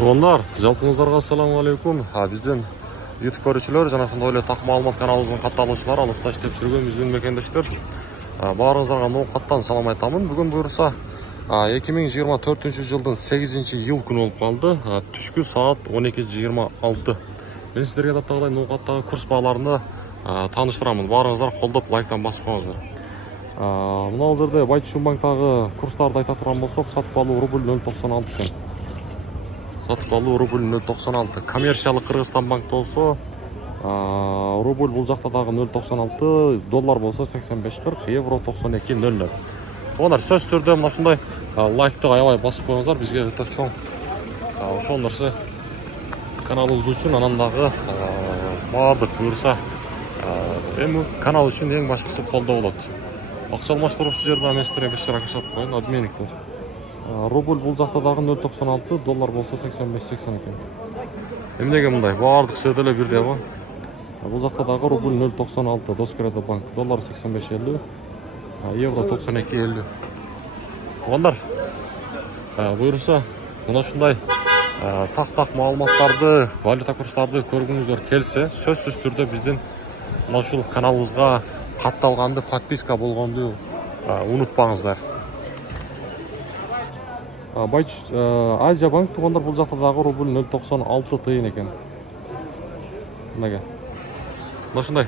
Туугандар, жалпыңыздарга ассаламу алейкум. Биздин YouTube көрүүчүлөр жана ошондой эле так маалымат каналыбыздын катталуучулары, алыста иштеп жүргөн биздин мекендештер, баарыңыздарга ноокаттан салам айтамын. Бүгүн буюрса 2024-жылдын 8-iyul күнү болуп калды. Түшкү саат 12:26. Мен сиздерге даттагыдай ноокаттагы курс бааларына тааныштырамын. Баарыңыздар колдоп лайктан басып коюңуздар. Мына жерде Байтушумбанктагы курстарды айта турган болсок, сатып алуу рубль 0.96 экен. Сатып алуу рубль 0.96. Коммерциялык Кыргызстан банкта болсо рубль бул жакта дагы 0.96, доллар болсо 85.40, евро 92.00. Туугандар, сөз түрдө мына ушундай лайкты аябай басып коюңуздар, бизге өтө чоң ошол нерсе каналыбыз үчүн, анан дагы баардык буюрса эми канал үчүн эң башкысы колдоо болот. Акча алмаштыруучу жерде мен сиздерге бир шара көрсөтүп коеюн, обменниктер. Рубль бул жакта дагы 0.96, доллар болсо 85.80 экен. Эмнеге мындай? Баардык жерде эле бирдей го. Бул жакта дагы рубль 0.96, Доскоредо банк, доллар 85.50, евро 92.50. Туугандар, буюрса мына ушундай так маалыматтарды, валюта курстарды көргүңүздөр келсе, сөзсүз түрдө биздин мына ушул каналыбызга катталганды, подписка болгонду унутпаңыздар. Азия банк, туугандар, бул жакта дагы рубль 0.96 тыйын экен. Мынага. Мына ушундай